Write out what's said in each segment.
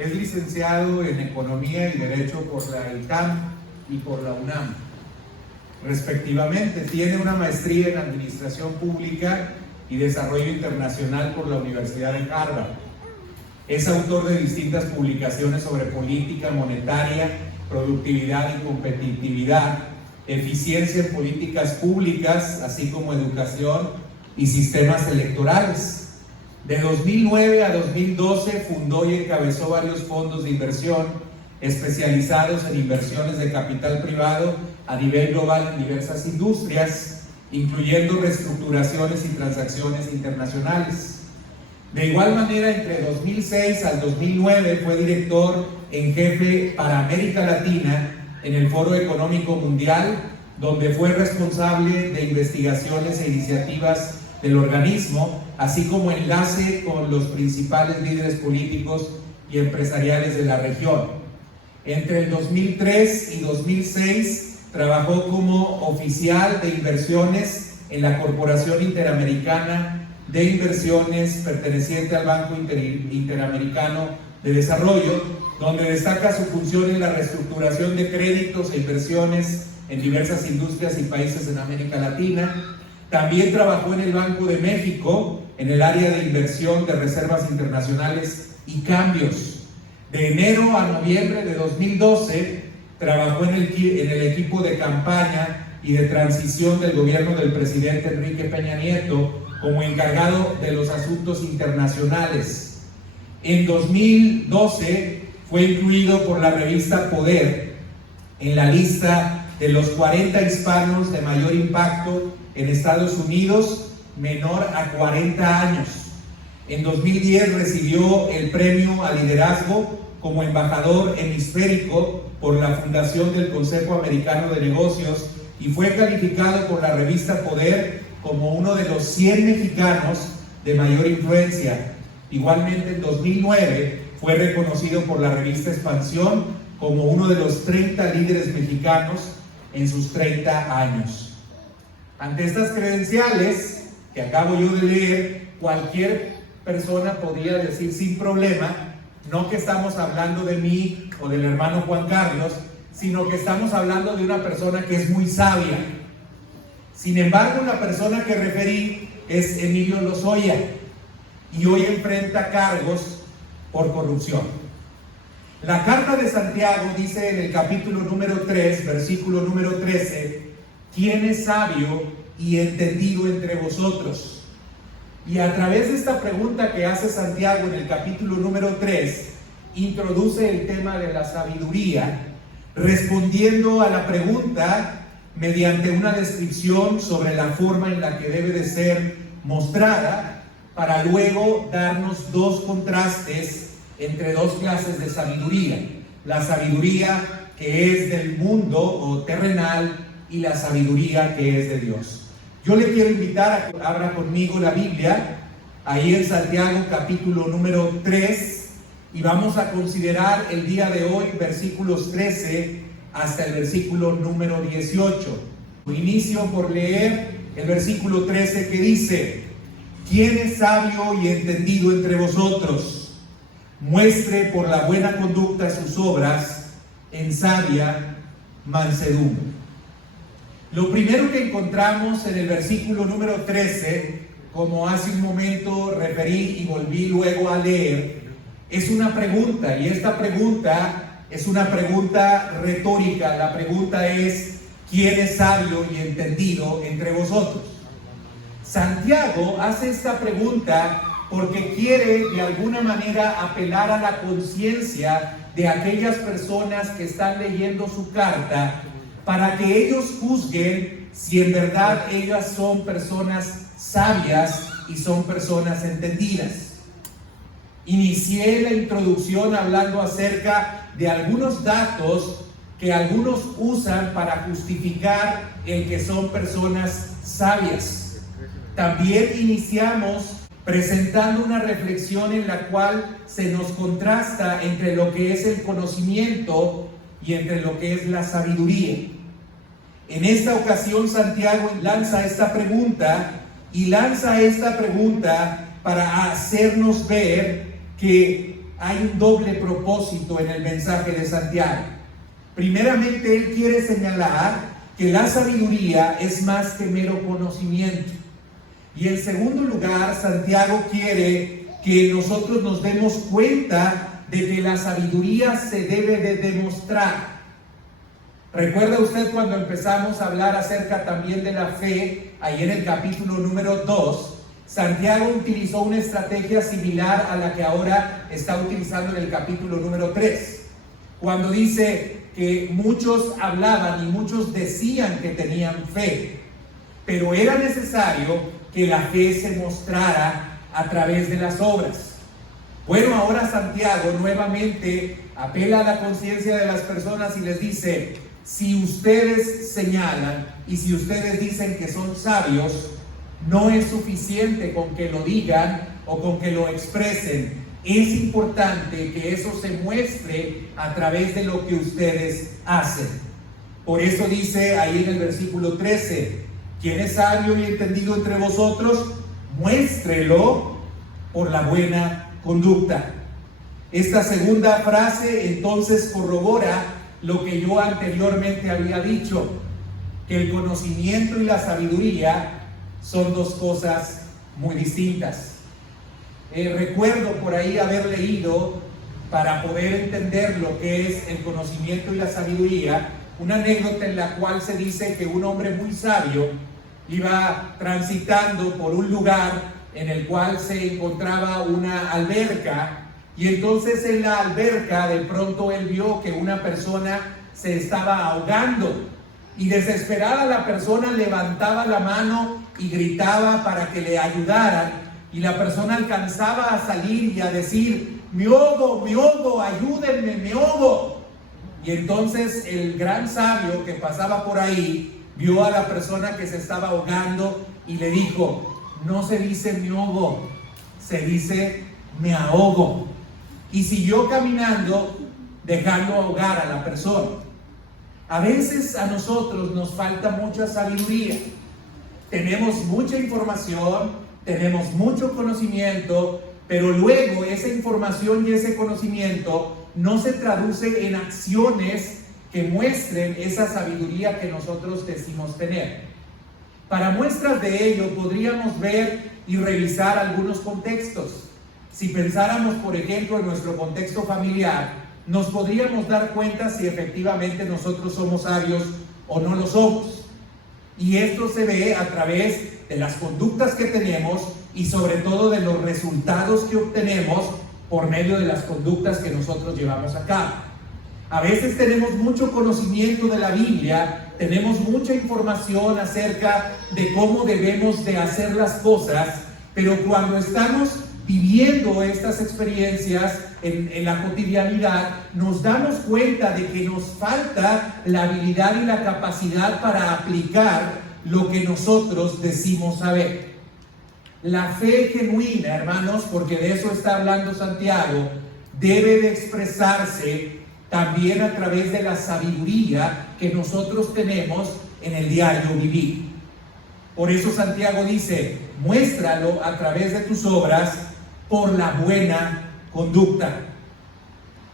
Es licenciado en Economía y Derecho por la ITAM y por la UNAM, respectivamente. Tiene una maestría en Administración Pública y Desarrollo Internacional por la Universidad de Harvard. Es autor de distintas publicaciones sobre política monetaria, productividad y competitividad, eficiencia en políticas públicas, así como educación y sistemas electorales. De 2009 a 2012 fundó y encabezó varios fondos de inversión especializados en inversiones de capital privado a nivel global en diversas industrias, incluyendo reestructuraciones y transacciones internacionales. De igual manera, entre 2006 al 2009 fue director en jefe para América Latina en el Foro Económico Mundial, donde fue responsable de investigaciones e iniciativas del organismo, así como enlace con los principales líderes políticos y empresariales de la región. Entre el 2003 y 2006 trabajó como oficial de inversiones en la Corporación Interamericana de Inversiones perteneciente al Banco Interamericano de Desarrollo, donde destaca su función en la reestructuración de créditos e inversiones en diversas industrias y países en América Latina. También trabajó en el Banco de México en el área de inversión de reservas internacionales y cambios. De enero a noviembre de 2012 trabajó en el equipo de campaña y de transición del gobierno del presidente Enrique Peña Nieto como encargado de los asuntos internacionales. En 2012 fue incluido por la revista Poder en la lista de los 40 hispanos de mayor impacto en Estados Unidos menor a 40 años. En 2010 recibió el premio a liderazgo como embajador hemisférico por la Fundación del Consejo Americano de Negocios y fue calificado por la revista Poder como uno de los 100 mexicanos de mayor influencia. Igualmente en 2009 fue reconocido por la revista Expansión como uno de los 30 líderes mexicanos en sus 30 años. Ante estas credenciales que acabo yo de leer, cualquier persona podría decir sin problema, no que estamos hablando de mí o del hermano Juan Carlos, sino que estamos hablando de una persona que es muy sabia. Sin embargo, la persona que referí es Emilio Lozoya y hoy enfrenta cargos por corrupción. La Carta de Santiago dice en el capítulo número 3, versículo número 13, ¿quién es sabio y entendido entre vosotros? Y a través de esta pregunta que hace Santiago en el capítulo número 3, introduce el tema de la sabiduría, respondiendo a la pregunta mediante una descripción sobre la forma en la que debe de ser mostrada, para luego darnos dos contrastes entre dos clases de sabiduría: la sabiduría que es del mundo o terrenal y la sabiduría que es de Dios. Yo le quiero invitar a que abra conmigo la Biblia, ahí en Santiago capítulo número 3, y vamos a considerar el día de hoy versículos 13 hasta el versículo número 18. Inicio por leer el versículo 13 que dice: ¿quién es sabio y entendido entre vosotros? Muestre por la buena conducta sus obras en sabia mansedumbre. Lo primero que encontramos en el versículo número 13, como hace un momento referí y volví luego a leer, es una pregunta, y esta pregunta es una pregunta retórica. La pregunta es: ¿quién es sabio y entendido entre vosotros? Santiago hace esta pregunta porque quiere de alguna manera apelar a la conciencia de aquellas personas que están leyendo su carta, para que ellos juzguen si en verdad ellas son personas sabias y son personas entendidas. Inicié la introducción hablando acerca de algunos datos que algunos usan para justificar el que son personas sabias. También iniciamos presentando una reflexión en la cual se nos contrasta entre lo que es el conocimiento y entre lo que es la sabiduría. En esta ocasión Santiago lanza esta pregunta para hacernos ver que hay un doble propósito en el mensaje de Santiago. Primeramente, él quiere señalar que la sabiduría es más que mero conocimiento. Y en segundo lugar, Santiago quiere que nosotros nos demos cuenta de que la sabiduría se debe de demostrar. ¿Recuerda usted cuando empezamos a hablar acerca también de la fe, ahí en el capítulo número 2, Santiago utilizó una estrategia similar a la que ahora está utilizando en el capítulo número 3, cuando dice que muchos hablaban y muchos decían que tenían fe, pero era necesario que la fe se mostrara a través de las obras. Bueno, ahora Santiago nuevamente apela a la conciencia de las personas y les dice: si ustedes señalan y si ustedes dicen que son sabios, no es suficiente con que lo digan o con que lo expresen. Es importante que eso se muestre a través de lo que ustedes hacen. Por eso dice ahí en el versículo 13: ¿quién es sabio y entendido entre vosotros? Muéstrelo por la buena conducta. Esta segunda frase entonces corrobora lo que yo anteriormente había dicho, que el conocimiento y la sabiduría son dos cosas muy distintas. Recuerdo por ahí haber leído, para poder entender lo que es el conocimiento y la sabiduría, una anécdota en la cual se dice que un hombre muy sabio iba transitando por un lugar en el cual se encontraba una alberca, y entonces en la alberca de pronto él vio que una persona se estaba ahogando, y desesperada la persona levantaba la mano y gritaba para que le ayudaran, y la persona alcanzaba a salir y a decir: me ahogo, ayúdenme, me ahogo. Y entonces el gran sabio que pasaba por ahí vio a la persona que se estaba ahogando y le dijo: no se dice me ahogo, se dice me ahogo. Y siguió caminando, dejando ahogar a la persona. A veces a nosotros nos falta mucha sabiduría. Tenemos mucha información, tenemos mucho conocimiento, pero luego esa información y ese conocimiento no se traduce en acciones que muestren esa sabiduría que nosotros decimos tener. Para muestras de ello podríamos ver y revisar algunos contextos. Si pensáramos, por ejemplo, en nuestro contexto familiar, nos podríamos dar cuenta si efectivamente nosotros somos sabios o no lo somos. Y esto se ve a través de las conductas que tenemos y sobre todo de los resultados que obtenemos por medio de las conductas que nosotros llevamos a cabo. A veces tenemos mucho conocimiento de la Biblia, tenemos mucha información acerca de cómo debemos de hacer las cosas, pero cuando estamos viviendo estas experiencias en la cotidianidad, nos damos cuenta de que nos falta la habilidad y la capacidad para aplicar lo que nosotros decimos saber. La fe genuina, hermanos, porque de eso está hablando Santiago, debe de expresarse también a través de la sabiduría que nosotros tenemos en el diario vivir. Por eso Santiago dice: muéstralo a través de tus obras por la buena conducta.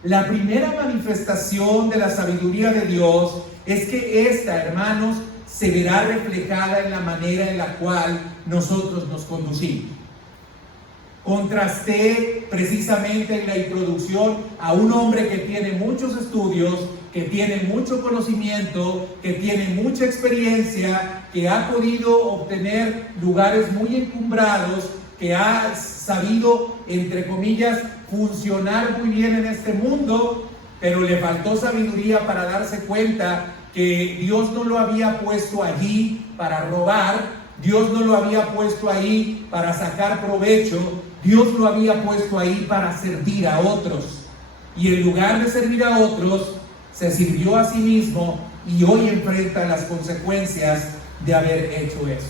La primera manifestación de la sabiduría de Dios es que esta, hermanos, se verá reflejada en la manera en la cual nosotros nos conducimos. Contrasté precisamente en la introducción a un hombre que tiene muchos estudios, que tiene mucho conocimiento, que tiene mucha experiencia, que ha podido obtener lugares muy encumbrados, que ha sabido, entre comillas, funcionar muy bien en este mundo, pero le faltó sabiduría para darse cuenta que Dios no lo había puesto allí para robar, Dios no lo había puesto ahí para sacar provecho, Dios lo había puesto ahí para servir a otros. Y en lugar de servir a otros, se sirvió a sí mismo y hoy enfrenta las consecuencias de haber hecho eso.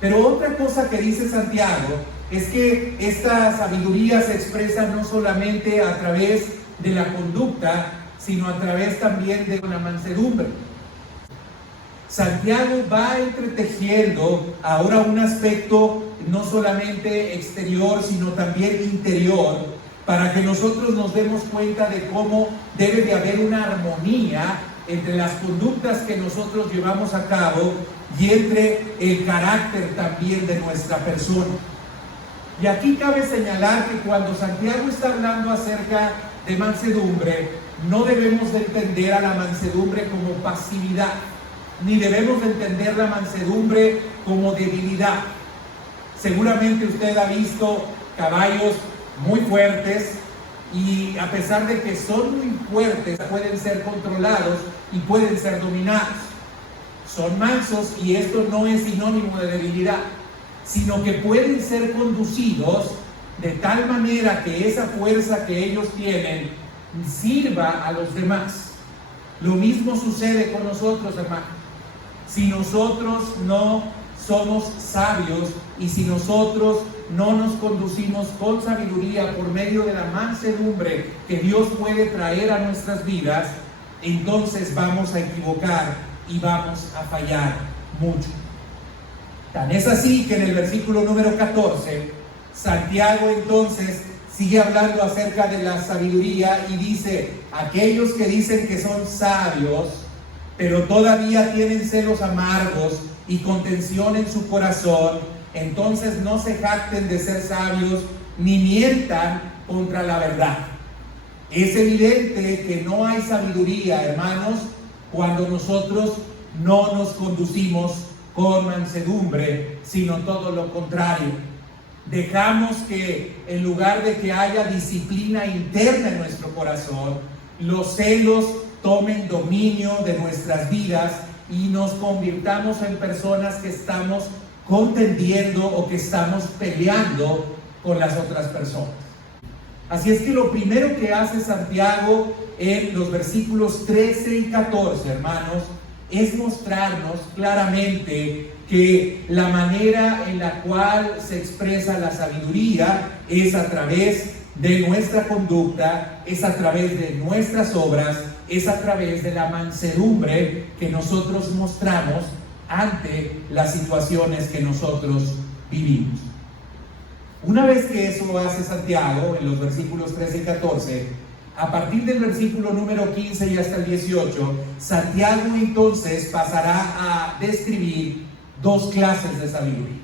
Pero otra cosa que dice Santiago es que esta sabiduría se expresa no solamente a través de la conducta, sino a través también de una mansedumbre. Santiago va entretejiendo ahora un aspecto no solamente exterior, sino también interior, para que nosotros nos demos cuenta de cómo debe de haber una armonía entre las conductas que nosotros llevamos a cabo y entre el carácter también de nuestra persona. Y aquí cabe señalar que cuando Santiago está hablando acerca de mansedumbre, no debemos de entender a la mansedumbre como pasividad, ni debemos de entender la mansedumbre como debilidad. Seguramente usted ha visto caballos muy fuertes y a pesar de que son muy fuertes, pueden ser controlados y pueden ser dominados. Son mansos y esto no es sinónimo de debilidad, sino que pueden ser conducidos de tal manera que esa fuerza que ellos tienen sirva a los demás. Lo mismo sucede con nosotros, hermanos. Si nosotros no somos sabios y si nosotros no nos conducimos con sabiduría por medio de la mansedumbre que Dios puede traer a nuestras vidas, entonces vamos a equivocar y vamos a fallar mucho. Tan es así que en el versículo número 14, Santiago entonces sigue hablando acerca de la sabiduría y dice: aquellos que dicen que son sabios, pero todavía tienen celos amargos y contención en su corazón, entonces no se jacten de ser sabios ni mientan contra la verdad. Es evidente que no hay sabiduría, hermanos, cuando nosotros no nos conducimos con mansedumbre, sino todo lo contrario. Dejamos que en lugar de que haya disciplina interna en nuestro corazón, los celos tomen dominio de nuestras vidas y nos convirtamos en personas que estamos contendiendo o que estamos peleando con las otras personas. Así es que lo primero que hace Santiago en los versículos 13 y 14, hermanos, es mostrarnos claramente que la manera en la cual se expresa la sabiduría es a través de nuestra conducta, es a través de nuestras obras, es a través de la mansedumbre que nosotros mostramos ante las situaciones que nosotros vivimos. Una vez que eso lo hace Santiago en los versículos 13 y 14, a partir del versículo número 15 y hasta el 18, Santiago entonces pasará a describir dos clases de sabiduría.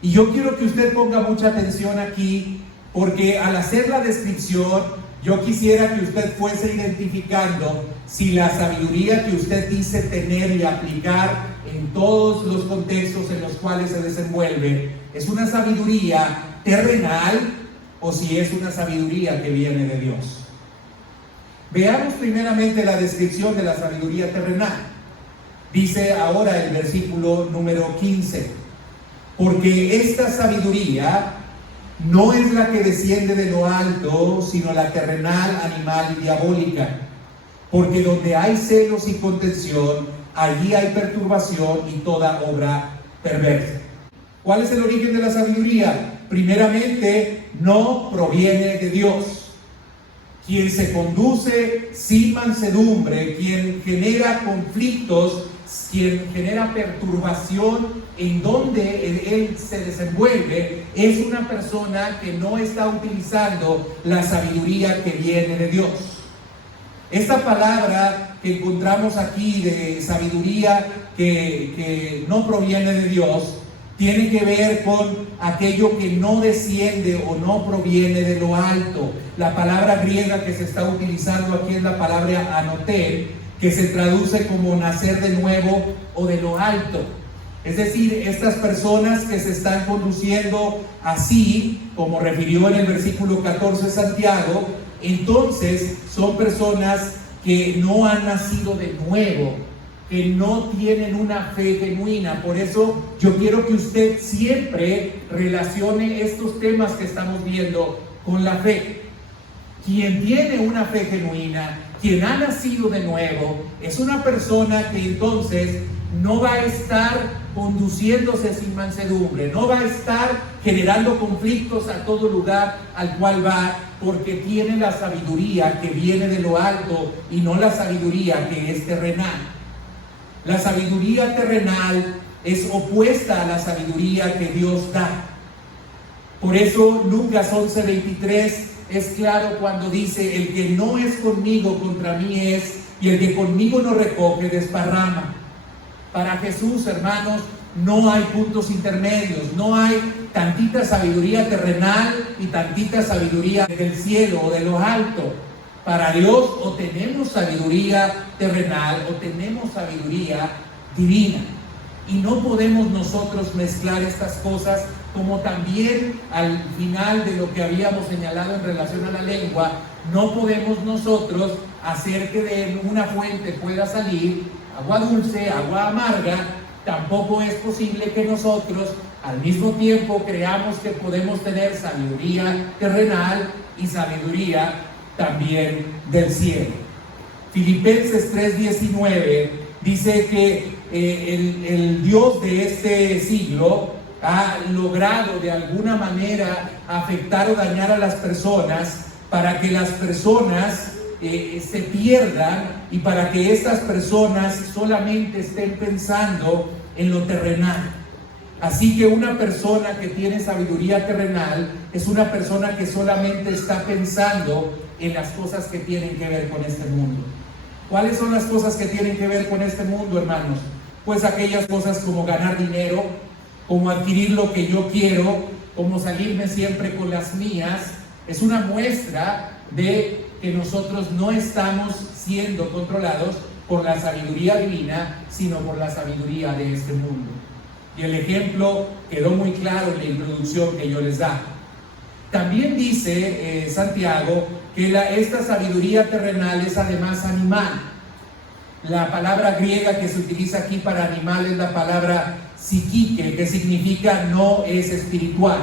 Y yo quiero que usted ponga mucha atención aquí, porque al hacer la descripción, yo quisiera que usted fuese identificando si la sabiduría que usted dice tener y aplicar en todos los contextos en los cuales se desenvuelve es una sabiduría terrenal o si es una sabiduría que viene de Dios. Veamos primeramente la descripción de la sabiduría terrenal. Dice ahora el versículo número 15: porque esta sabiduría no es la que desciende de lo alto, sino la terrenal, animal y diabólica. Porque donde hay celos y contención, allí hay perturbación y toda obra perversa. ¿Cuál es el origen de la sabiduría? Primeramente, no proviene de Dios. Quien se conduce sin mansedumbre, quien genera conflictos, quien genera perturbación en donde él se desenvuelve, es una persona que no está utilizando la sabiduría que viene de Dios. Esta palabra que encontramos aquí de sabiduría que no proviene de Dios, tiene que ver con aquello que no desciende o no proviene de lo alto. La palabra griega que se está utilizando aquí es la palabra anotel, que se traduce como nacer de nuevo o de lo alto. Es decir, estas personas que se están conduciendo así, como refirió en el versículo 14 Santiago, entonces son personas que no han nacido de nuevo, que no tienen una fe genuina. Por eso yo quiero que usted siempre relacione estos temas que estamos viendo con la fe. Quien tiene una fe genuina, quien ha nacido de nuevo, es una persona que entonces no va a estar conduciéndose sin mansedumbre, no va a estar generando conflictos a todo lugar al cual va, porque tiene la sabiduría que viene de lo alto y no la sabiduría que es terrenal. La sabiduría terrenal es opuesta a la sabiduría que Dios da. Por eso Lucas 11:23 es claro cuando dice: el que no es conmigo, contra mí es, y el que conmigo no recoge, desparrama. Para Jesús, hermanos, no hay puntos intermedios, no hay tantita sabiduría terrenal y tantita sabiduría del cielo o de lo alto. Para Dios, o tenemos sabiduría terrenal o tenemos sabiduría divina. Y no podemos nosotros mezclar estas cosas, como también al final de lo que habíamos señalado en relación a la lengua, no podemos nosotros hacer que de una fuente pueda salir agua dulce, agua amarga. Tampoco es posible que nosotros al mismo tiempo creamos que podemos tener sabiduría terrenal y sabiduría también del cielo. Filipenses 3:19 dice que el Dios de este siglo ha logrado de alguna manera afectar o dañar a las personas para que las personas se pierdan y para que estas personas solamente estén pensando en lo terrenal. Así que una persona que tiene sabiduría terrenal es una persona que solamente está pensando en las cosas que tienen que ver con este mundo. ¿Cuáles son las cosas que tienen que ver con este mundo, hermanos? Pues aquellas cosas como ganar dinero, como adquirir lo que yo quiero, como salirme siempre con las mías. Es una muestra de que nosotros no estamos siendo controlados por la sabiduría divina, sino por la sabiduría de este mundo. Y el ejemplo quedó muy claro en la introducción que yo les da. También dice Santiago que esta sabiduría terrenal es además animal. La palabra griega que se utiliza aquí para animal es la palabra psiquike, que significa no es espiritual.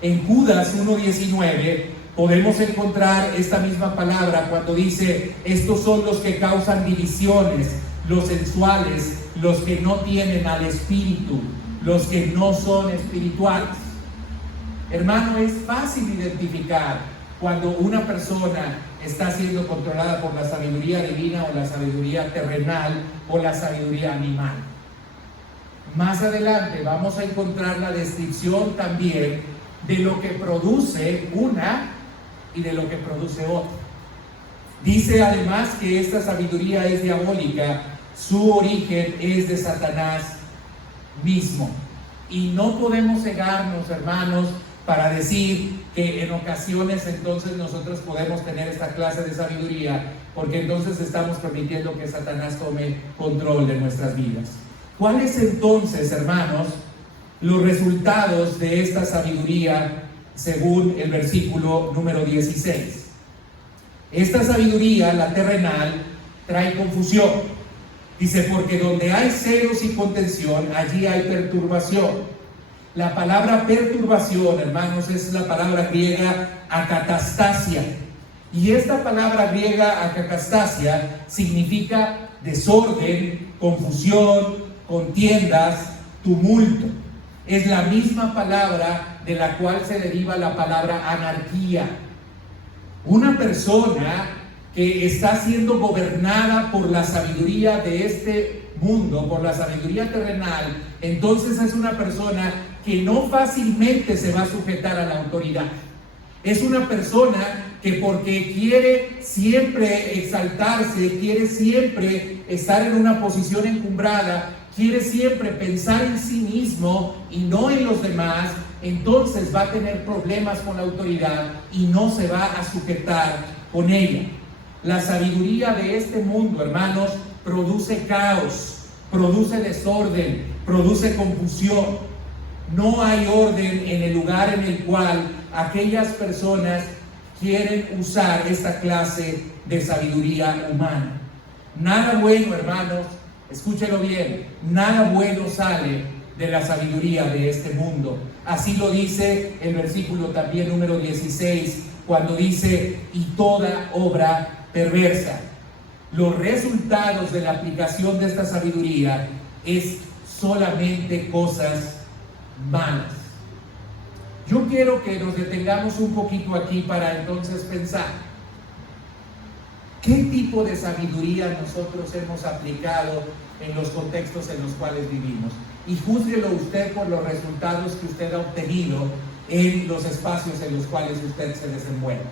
En Judas 1:19 podemos encontrar esta misma palabra cuando dice: estos son los que causan divisiones, los sensuales, los que no tienen al Espíritu, los que no son espirituales. Hermano, es fácil identificar cuando una persona está siendo controlada por la sabiduría divina o la sabiduría terrenal o la sabiduría animal. Más adelante vamos a encontrar la descripción también de lo que produce una y de lo que produce otra. Dice además que esta sabiduría es diabólica, su origen es de Satanás mismo. Y no podemos cegarnos, hermanos, para decir que en ocasiones entonces nosotros podemos tener esta clase de sabiduría, porque entonces estamos permitiendo que Satanás tome control de nuestras vidas. ¿Cuáles entonces, hermanos, los resultados de esta sabiduría según el versículo número 16? Esta sabiduría, la terrenal, trae confusión. Dice: porque donde hay celos y contención, allí hay perturbación. La palabra perturbación, hermanos, es la palabra griega akatastasia. Y esta palabra griega akatastasia significa desorden, confusión, contiendas, tumulto. Es la misma palabra de la cual se deriva la palabra anarquía. Una persona que está siendo gobernada por la sabiduría de este mundo, por la sabiduría terrenal, entonces es una persona que no fácilmente se va a sujetar a la autoridad. Es una persona que, porque quiere siempre exaltarse, quiere siempre estar en una posición encumbrada, quiere siempre pensar en sí mismo y no en los demás, entonces va a tener problemas con la autoridad y no se va a sujetar con ella. La sabiduría de este mundo, hermanos, produce caos, produce desorden, produce confusión. No hay orden en el lugar en el cual aquellas personas quieren usar esta clase de sabiduría humana. Nada bueno, hermanos, escúchelo bien, nada bueno sale de la sabiduría de este mundo. Así lo dice el versículo también número 16, cuando dice: y toda obra perversa. Los resultados de la aplicación de esta sabiduría es solamente cosas malas. Yo quiero que nos detengamos un poquito aquí para entonces pensar qué tipo de sabiduría nosotros hemos aplicado en los contextos en los cuales vivimos, y júzguelo usted por los resultados que usted ha obtenido en los espacios en los cuales usted se desenvuelve.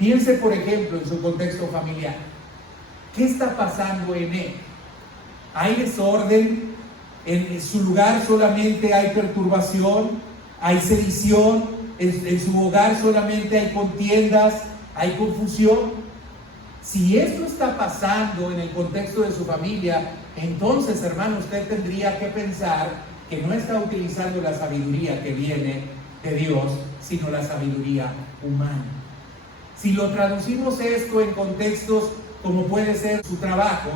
Piense, por ejemplo, en su contexto familiar. ¿Qué está pasando en él? ¿Hay desorden? ¿En su lugar solamente hay perturbación? ¿Hay sedición? ¿En su hogar solamente hay contiendas? ¿Hay confusión? Si esto está pasando en el contexto de su familia, entonces, hermano, usted tendría que pensar que no está utilizando la sabiduría que viene de Dios, sino la sabiduría humana. Si lo traducimos esto en contextos como puede ser su trabajo,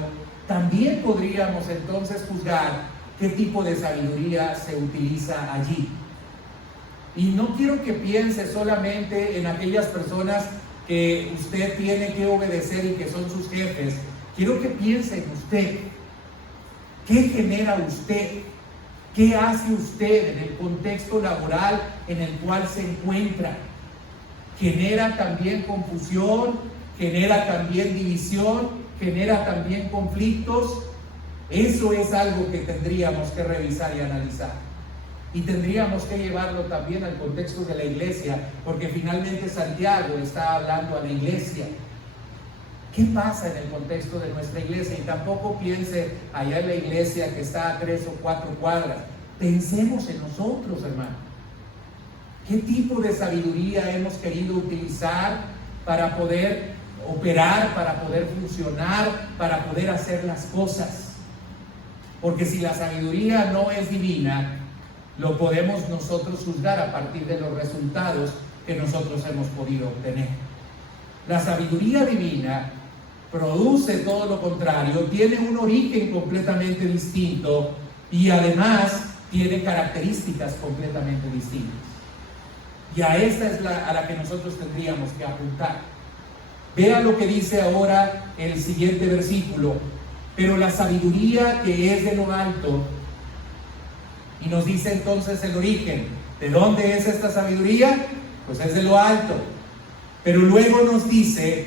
también podríamos entonces juzgar qué tipo de sabiduría se utiliza allí. Y no quiero que piense solamente en aquellas personas que usted tiene que obedecer y que son sus jefes. Quiero que piense en usted. ¿Qué genera usted? ¿Qué hace usted en el contexto laboral en el cual se encuentra? ¿Genera también confusión? ¿Genera también división? ¿Genera también conflictos? Eso es algo que tendríamos que revisar y analizar. Y tendríamos que llevarlo también al contexto de la iglesia, porque finalmente Santiago está hablando a la iglesia. ¿Qué pasa en el contexto de nuestra iglesia? Y tampoco piense allá en la iglesia que está a 3 o 4 cuadras. Pensemos en nosotros, hermano. ¿Qué tipo de sabiduría hemos querido utilizar para poder operar, para poder funcionar, para poder hacer las cosas? Porque si la sabiduría no es divina, lo podemos nosotros juzgar a partir de los resultados que nosotros hemos podido obtener. La sabiduría divina produce todo lo contrario, tiene un origen completamente distinto y además tiene características completamente distintas. Y a esta es a la que nosotros tendríamos que apuntar. Vea lo que dice ahora el siguiente versículo. Pero la sabiduría que es de lo alto, y nos dice entonces el origen. ¿De dónde es esta sabiduría? Pues es de lo alto. Pero luego nos dice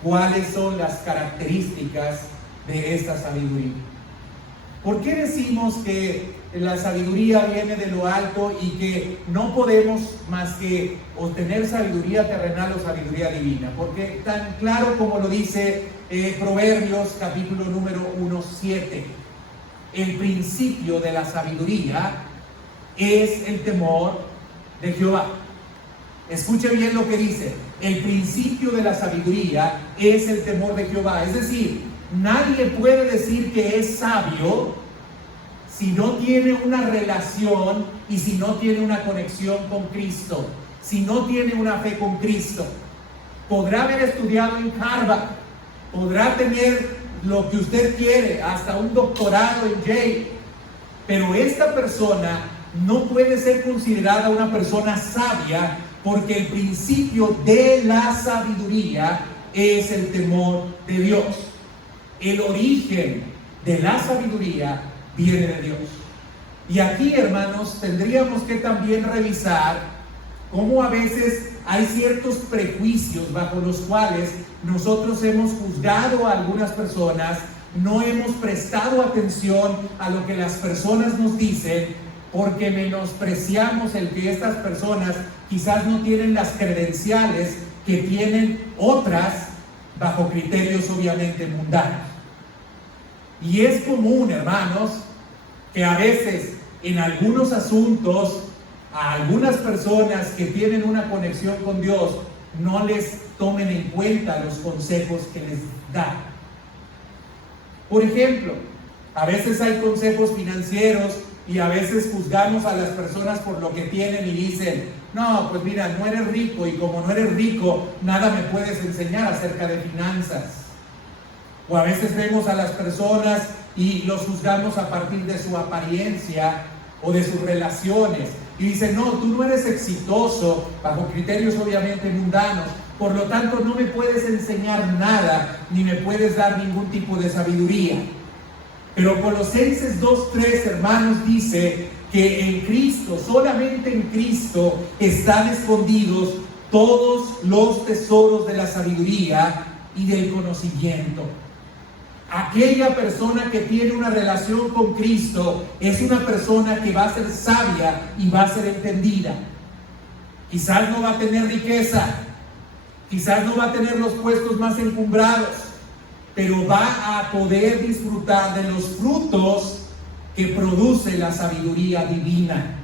cuáles son las características de esta sabiduría. ¿Por qué decimos que la sabiduría viene de lo alto y que no podemos más que obtener sabiduría terrenal o sabiduría divina? Porque tan claro como lo dice Proverbios capítulo número 1:7, el principio de la sabiduría es el temor de Jehová. Escuche bien lo que dice. El principio de la sabiduría es el temor de Jehová. Es decir, nadie puede decir que es sabio si no tiene una relación y si no tiene una conexión con Cristo, si no tiene una fe con Cristo. Podrá haber estudiado en Harvard, podrá tener lo que usted quiere, hasta un doctorado en Yale, pero esta persona no puede ser considerada una persona sabia, porque el principio de la sabiduría es el temor de Dios. El origen de la sabiduría viene de Dios. Y aquí, hermanos, tendríamos que también revisar cómo a veces hay ciertos prejuicios bajo los cuales nosotros hemos juzgado a algunas personas, no hemos prestado atención a lo que las personas nos dicen, porque menospreciamos el que estas personas quizás no tienen las credenciales que tienen otras bajo criterios obviamente mundanos. Y es común, hermanos, que a veces en algunos asuntos a algunas personas que tienen una conexión con Dios no les tomen en cuenta los consejos que les da. Por ejemplo, a veces hay consejos financieros y a veces juzgamos a las personas por lo que tienen y dicen: no, pues mira, no eres rico, y como no eres rico, nada me puedes enseñar acerca de finanzas. O a veces vemos a las personas y los juzgamos a partir de su apariencia o de sus relaciones. Y dicen: no, tú no eres exitoso, bajo criterios obviamente mundanos, por lo tanto no me puedes enseñar nada, ni me puedes dar ningún tipo de sabiduría. Pero Colosenses 2:3, hermanos, dice que en Cristo, solamente en Cristo, están escondidos todos los tesoros de la sabiduría y del conocimiento. Aquella persona que tiene una relación con Cristo es una persona que va a ser sabia y va a ser entendida. Quizás no va a tener riqueza, Quizás no va a tener los puestos más encumbrados, pero va a poder disfrutar de los frutos que produce la sabiduría divina.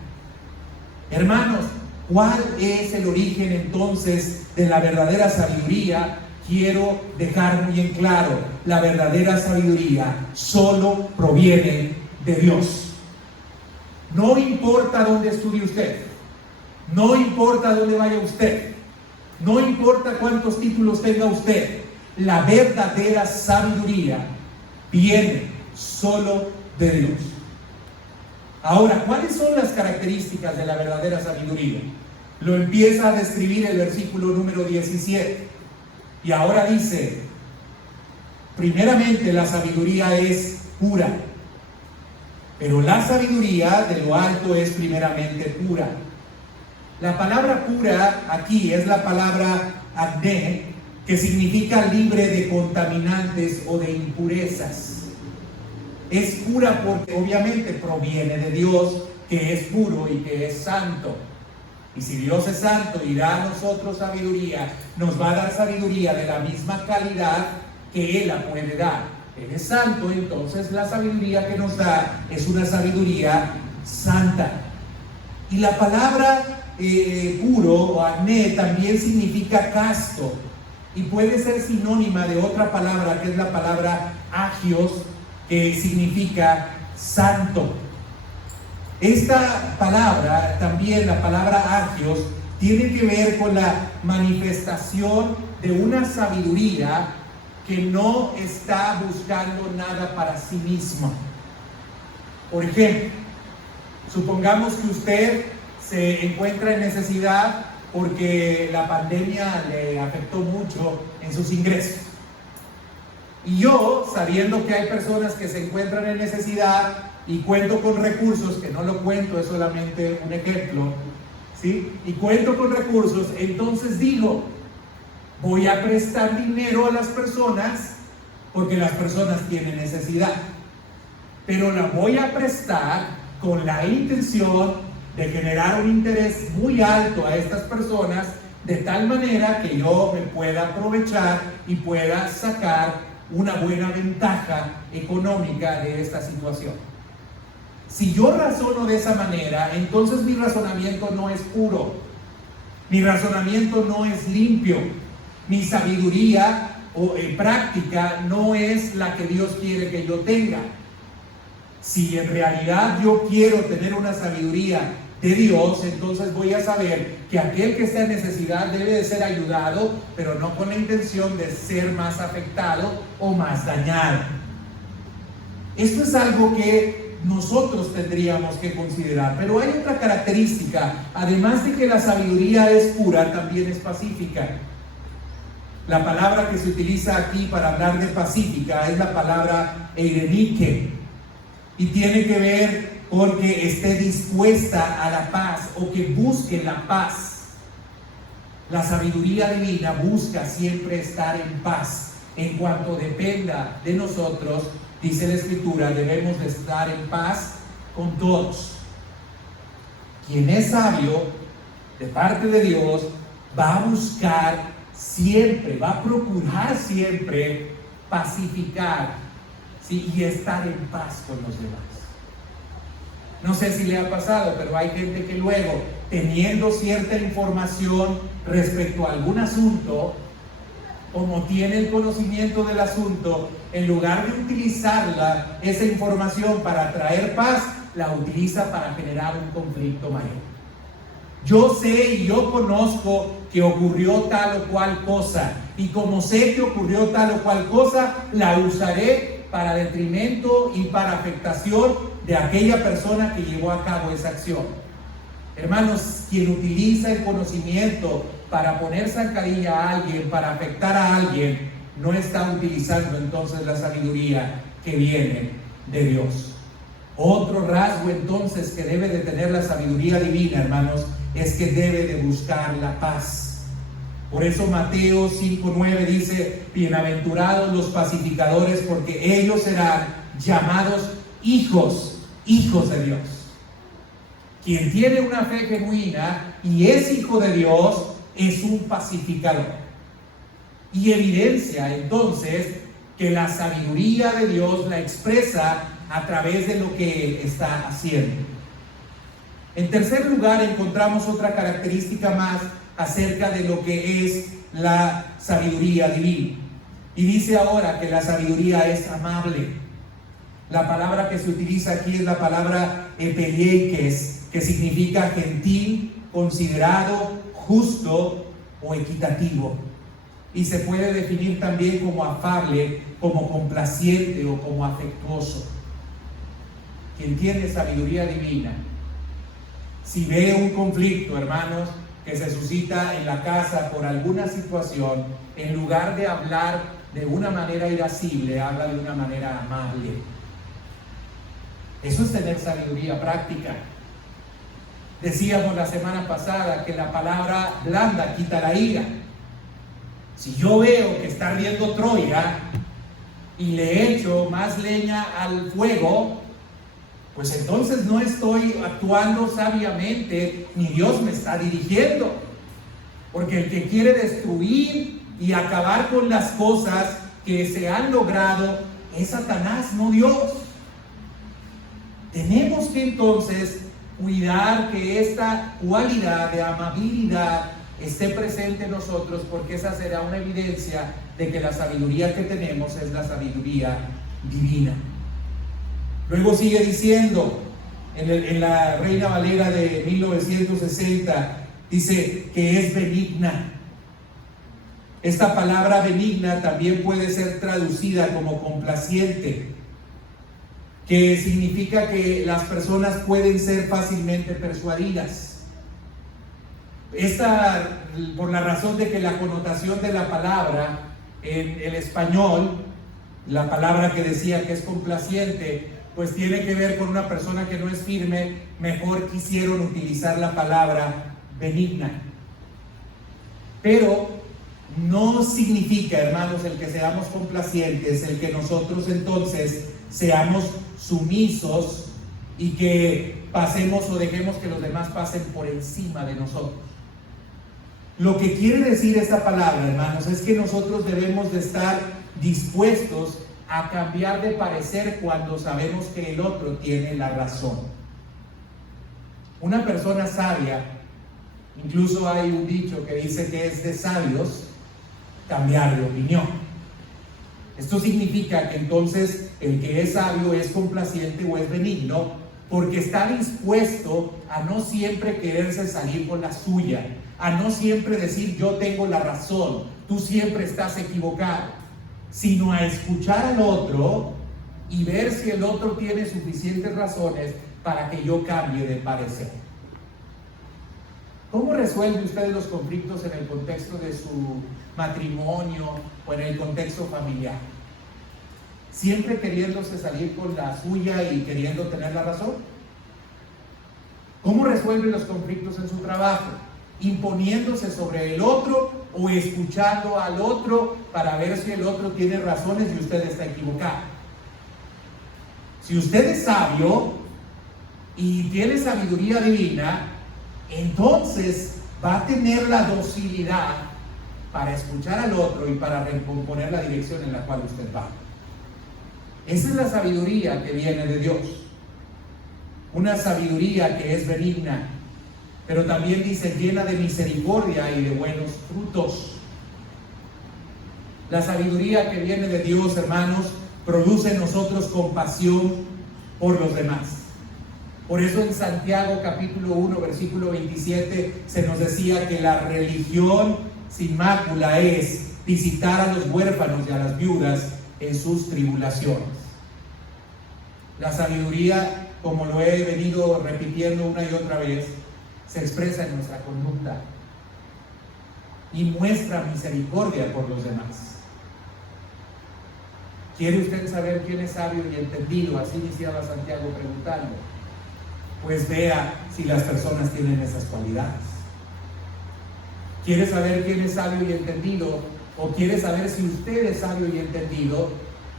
Hermanos, ¿cuál es el origen entonces de la verdadera sabiduría? Quiero dejar muy en claro, la verdadera sabiduría solo proviene de Dios. No importa dónde estudie usted, no importa dónde vaya usted, no importa cuántos títulos tenga usted, la verdadera sabiduría viene solo de Dios. Ahora, ¿cuáles son las características de la verdadera sabiduría? Lo empieza a describir el versículo número 17. Y ahora dice, primeramente la sabiduría es pura. Pero la sabiduría de lo alto es primeramente pura. La palabra pura aquí es la palabra agné, que significa libre de contaminantes o de impurezas. Es pura porque obviamente proviene de Dios, que es puro y que es santo. Y si Dios es santo y da a nosotros sabiduría, nos va a dar sabiduría de la misma calidad que Él la puede dar. Él es santo, entonces la sabiduría que nos da es una sabiduría santa. Y la palabra puro o agné también significa casto y puede ser sinónima de otra palabra que es la palabra agios, que significa santo. Esta palabra, también la palabra agios, tiene que ver con la manifestación de una sabiduría que no está buscando nada para sí misma. Por ejemplo, supongamos que usted se encuentra en necesidad porque la pandemia le afectó mucho en sus ingresos. Y yo, sabiendo que hay personas que se encuentran en necesidad y cuento con recursos, que no lo cuento, es solamente un ejemplo, ¿sí? Y cuento con recursos, entonces digo, voy a prestar dinero a las personas porque las personas tienen necesidad. Pero la voy a prestar con la intención de generar un interés muy alto a estas personas, de tal manera que yo me pueda aprovechar y pueda sacar una buena ventaja económica de esta situación. Si yo razono de esa manera, entonces mi razonamiento no es puro, mi razonamiento no es limpio, mi sabiduría o práctica no es la que Dios quiere que yo tenga. Si en realidad yo quiero tener una sabiduría de Dios, entonces voy a saber que aquel que está en necesidad debe de ser ayudado, pero no con la intención de ser más afectado o más dañado. Esto es algo que nosotros tendríamos que considerar, pero hay otra característica. Además de que la sabiduría es pura, también es pacífica. La palabra que se utiliza aquí para hablar de pacífica es la palabra eirenike, y tiene que ver porque esté dispuesta a la paz o que busque la paz. La sabiduría divina busca siempre estar en paz. En cuanto dependa de nosotros, dice la Escritura, debemos de estar en paz con todos. Quien es sabio de parte de Dios va a buscar siempre, va a procurar siempre pacificar, ¿sí? Y estar en paz con los demás. No sé si le ha pasado, pero hay gente que luego, teniendo cierta información respecto a algún asunto, como tiene el conocimiento del asunto, en lugar de utilizarla, esa información para traer paz, la utiliza para generar un conflicto mayor. Yo sé y yo conozco que ocurrió tal o cual cosa, y como sé que ocurrió tal o cual cosa, la usaré para detrimento y para afectación de aquella persona que llevó a cabo esa acción. Hermanos, quien utiliza el conocimiento para poner zancadilla a alguien, para afectar a alguien, no está utilizando entonces la sabiduría que viene de Dios. Otro rasgo entonces que debe de tener la sabiduría divina, hermanos, es que debe de buscar la paz. Por eso Mateo 5:9 dice, bienaventurados los pacificadores, porque ellos serán llamados hijos de Dios. Quien tiene una fe genuina y es hijo de Dios, es un pacificador. y evidencia entonces que la sabiduría de Dios la expresa a través de lo que está haciendo. En tercer lugar, encontramos otra característica más acerca de lo que es la sabiduría divina. Y dice ahora que la sabiduría es amable. La palabra que se utiliza aquí es la palabra epeleikes, que significa gentil, considerado, justo o equitativo. Y se puede definir también como afable, como complaciente o como afectuoso. Quien tiene sabiduría divina, si ve un conflicto, hermanos, que se suscita en la casa por alguna situación, en lugar de hablar de una manera irascible, habla de una manera amable. Eso es tener sabiduría práctica. Decíamos la semana pasada que la palabra blanda quita la ira. Si yo veo que está ardiendo Troya y le echo más leña al fuego, pues entonces no estoy actuando sabiamente, ni Dios me está dirigiendo. Porque el que quiere destruir y acabar con las cosas que se han logrado es Satanás, no Dios. Tenemos que entonces cuidar que esta cualidad de amabilidad esté presente en nosotros, porque esa será una evidencia de que la sabiduría que tenemos es la sabiduría divina. Luego sigue diciendo en la Reina Valera de 1960, dice que es benigna. Esta palabra benigna también puede ser traducida como complaciente, que significa que las personas pueden ser fácilmente persuadidas. Esta, por la razón de que la connotación de la palabra en el español, la palabra que decía que es complaciente, pues tiene que ver con una persona que no es firme, mejor quisieron utilizar la palabra benigna. Pero no significa, hermanos, el que seamos complacientes, el que nosotros entonces seamos sumisos y que pasemos o dejemos que los demás pasen por encima de nosotros. Lo que quiere decir esta palabra, hermanos, es que nosotros debemos de estar dispuestos a cambiar de parecer cuando sabemos que el otro tiene la razón. Una persona sabia, incluso hay un dicho que dice que es de sabios cambiar de opinión. Esto significa que entonces el que es sabio es complaciente o es benigno, porque está dispuesto a no siempre quererse salir con la suya, a no siempre decir yo tengo la razón, tú siempre estás equivocado, sino a escuchar al otro y ver si el otro tiene suficientes razones para que yo cambie de parecer. ¿Cómo resuelve usted los conflictos en el contexto de su matrimonio o en el contexto familiar? ¿Siempre queriéndose salir con la suya y queriendo tener la razón? ¿Cómo resuelve los conflictos en su trabajo? ¿Imponiéndose sobre el otro o escuchando al otro para ver si el otro tiene razones y usted está equivocado? Si usted es sabio y tiene sabiduría divina, entonces va a tener la docilidad para escuchar al otro y para recomponer la dirección en la cual usted va. Esa es la sabiduría que viene de Dios. Una sabiduría que es benigna, pero también dice llena de misericordia y de buenos frutos. La sabiduría que viene de Dios, hermanos, produce en nosotros compasión por los demás. Por eso en Santiago capítulo 1 versículo 27 se nos decía que la religión sin mácula es visitar a los huérfanos y a las viudas en sus tribulaciones. La sabiduría, como lo he venido repitiendo una y otra vez, se expresa en nuestra conducta y muestra misericordia por los demás. ¿Quiere usted saber quién es sabio y entendido? Así iniciaba Santiago preguntando. Pues vea si las personas tienen esas cualidades. ¿Quiere saber quién es sabio y entendido? ¿O quiere saber si usted es sabio y entendido?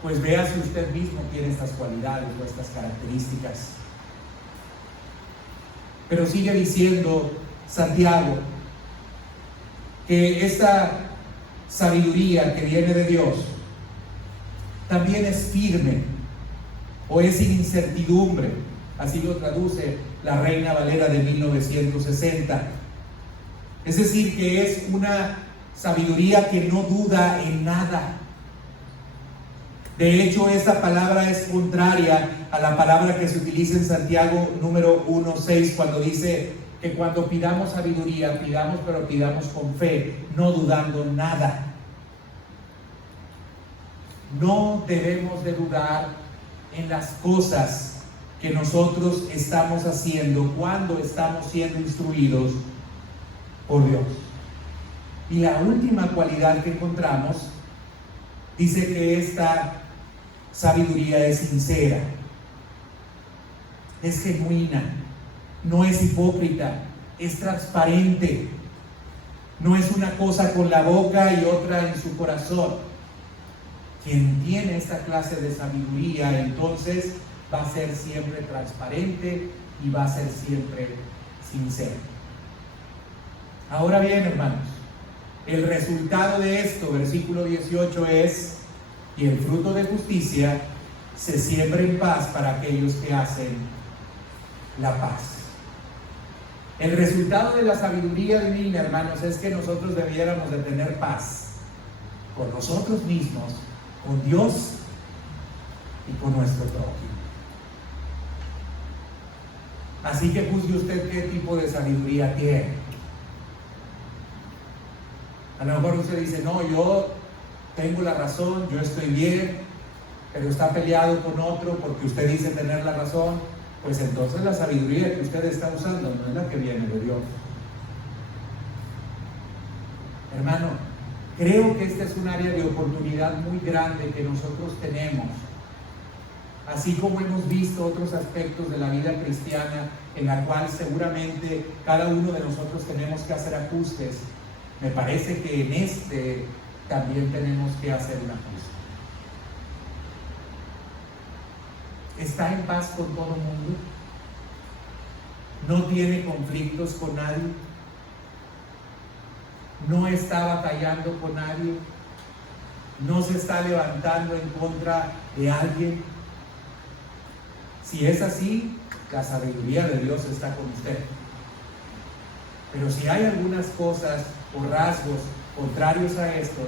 Pues vea si usted mismo tiene estas cualidades o estas características. Pero sigue diciendo Santiago que esta sabiduría que viene de Dios también es firme o es sin incertidumbre. Así lo traduce la Reina Valera de 1960. Es decir, que es una sabiduría que no duda en nada. De hecho, esta palabra es contraria a la palabra que se utiliza en Santiago número 1:6, cuando dice que cuando pidamos sabiduría, pidamos, pero pidamos con fe, no dudando nada. No debemos de dudar en las cosas que nosotros estamos haciendo cuando estamos siendo instruidos por Dios. Y la última cualidad que encontramos dice que esta sabiduría es sincera, es genuina, no es hipócrita, es transparente, no es una cosa con la boca y otra en su corazón. Quien tiene esta clase de sabiduría, entonces va a ser siempre transparente y va a ser siempre sincero. Ahora bien, hermanos, el resultado de esto, versículo 18, es: y el fruto de justicia se siembra en paz para aquellos que hacen la paz. El resultado de la sabiduría divina, hermanos, es que nosotros debiéramos de tener paz con nosotros mismos, con Dios y con nuestro prójimo. Así que juzgue usted qué tipo de sabiduría tiene. A lo mejor usted dice: no, yo tengo la razón, yo estoy bien, pero está peleado con otro porque usted dice tener la razón. Pues entonces la sabiduría que usted está usando no es la que viene de Dios. Hermano, creo que esta es un área de oportunidad muy grande que nosotros tenemos. Así como hemos visto otros aspectos de la vida cristiana en la cual seguramente cada uno de nosotros tenemos que hacer ajustes, me parece que en este también tenemos que hacer un ajuste. ¿Está en paz con todo el mundo? ¿No tiene conflictos con nadie? ¿No está batallando con nadie? ¿No se está levantando en contra de alguien? Si es así, la sabiduría de Dios está con usted. Pero si hay algunas cosas o rasgos contrarios a estos,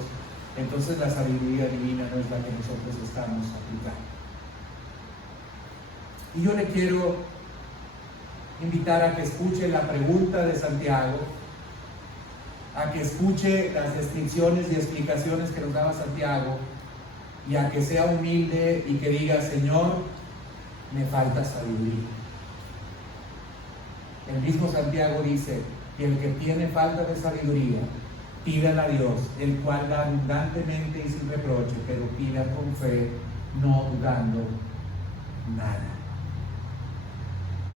entonces la sabiduría divina no es la que nosotros estamos aplicando. Y yo le quiero invitar a que escuche la pregunta de Santiago, a que escuche las descripciones y explicaciones que nos daba Santiago, y a que sea humilde y que diga: Señor, me falta sabiduría. El mismo Santiago dice que el que tiene falta de sabiduría, pídala a Dios, el cual da abundantemente y sin reproche, pero pida con fe, no dudando nada.